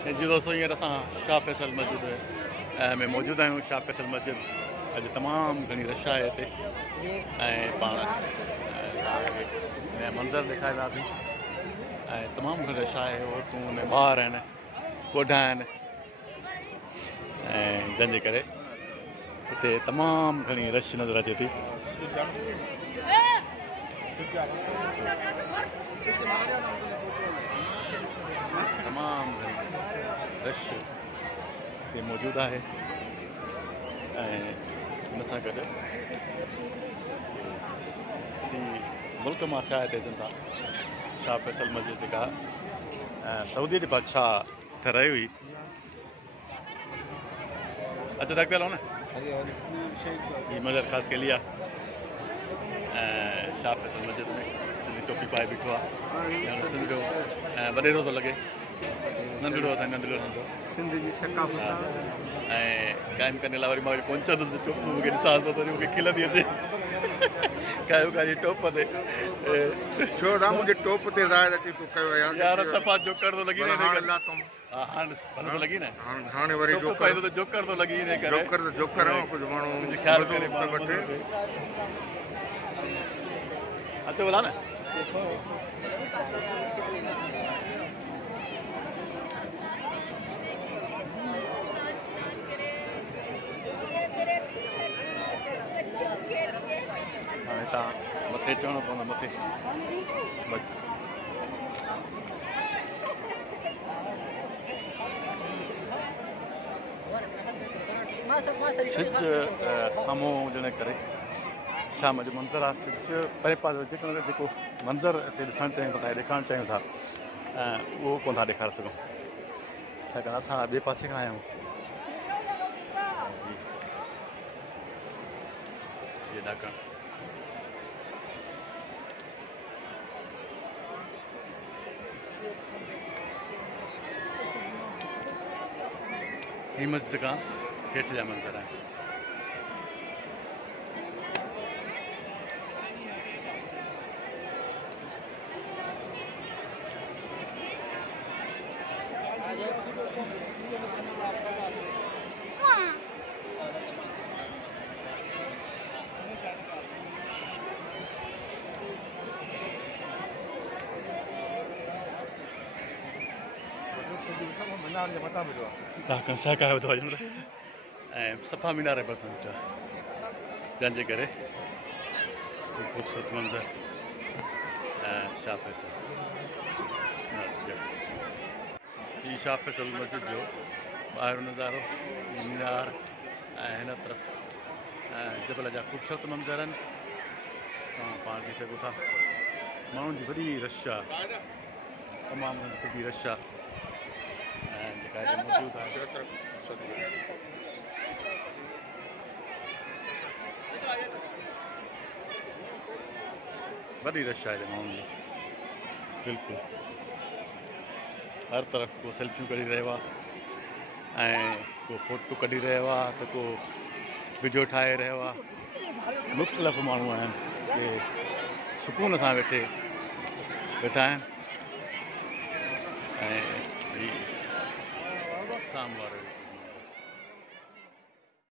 जी दोस्तों हींअर असां शाह फैसल मस्जिद में मौजूदु आहियूं। शाह फैसल मस्जिद अॼु तमामु घणी रश आहे हिते ऐं पाण मंज़र ॾेखारींदासीं ऐं तमामु घणी रश आहे। औरतूं ऐं ॿार आहिनि, ॿुढा आहिनि ऐं जंहिंजे करे हिते तमामु घणी रश नज़र अचे थी। तमामु घणी रश हिते मौजूदु आहे ऐं हिन सां गॾु मुल्क मां सियाहत अचनि था। शाह फैसल मस्जिद जेका सऊदीअ जे बादशाह ठहिराई हुई। अच्छा तक पिया न हीअ मज़र ख़ासि के लिए शाह फैसल मस्जिद में सिंधी टोपी पाए बीठो आहे। सिंधियो वॾेरो थो लॻे, नंढड़ो असां नंढड़ो नंढो सिंध जी सकाफ़त ऐं क़ाइमु करण लाइ वरी मां वरी पहुचंदुसि टोप मूंखे ॾिसां थो त वरी मूंखे खिल थी अचे कायो काई टोप ते छो राम मुंहिंजे टोप ते ज़ाहिर अची तूं कयो यार सफ़ा जोकर थो लॻी न हाणे हाणे लॻी न हाणे वरी जोकर जोकर थो लॻी न करे जोकर त जोकर आहे कुझु माण्हू ख़्यालु करे वठे। अचो भला न हाणे तव्हां मथे चवणो पवंदो मथे बसि। सिज साम्हूं हुजण करे शाम जो मंज़र आहे। सिज परे पासे जेको मंज़र हिते ॾिसणु चाहियूं था, ॾेखारणु चाहियूं था उहो कोन था ॾेखारे सघूं छाकाणि असां ॿिए पासे खां आया आहियूं। ये ॾाकण ही मस्जिद खां हेठि जा मंज़र आहिनि। ॾाकण सहकायो थो वञे ऐं सफ़ा मीनार जे भरिसां बीठो आहे जंहिंजे करे ख़ूबसूरत मंज़र शाह फैसल मस्जिद। हीअ शाह फैसल मस्जिद जो ॿाहिरो नज़ारो मीनार ऐं हिन तरफ़ जबल जा ख़ूबसूरत मंज़र आहिनि। तव्हां पाण ॾिसी सघो था माण्हुनि जी वॾी रश आहे, तमामु वॾी रश आहे जेका हिते मौजूदु आहे। वॾी रश आहे हिते माण्हुनि जी बिल्कुलु हर तरफ़ को सेल्फियूं कढी रहियो आहे ऐं को फोटू कढी रहियो आहे त को वीडियो ठाहे रहियो आहे। मुख़्तलिफ़ माण्हू आहिनि के सुकून सां वेठा आहिनि ऐं साम्हूं वारो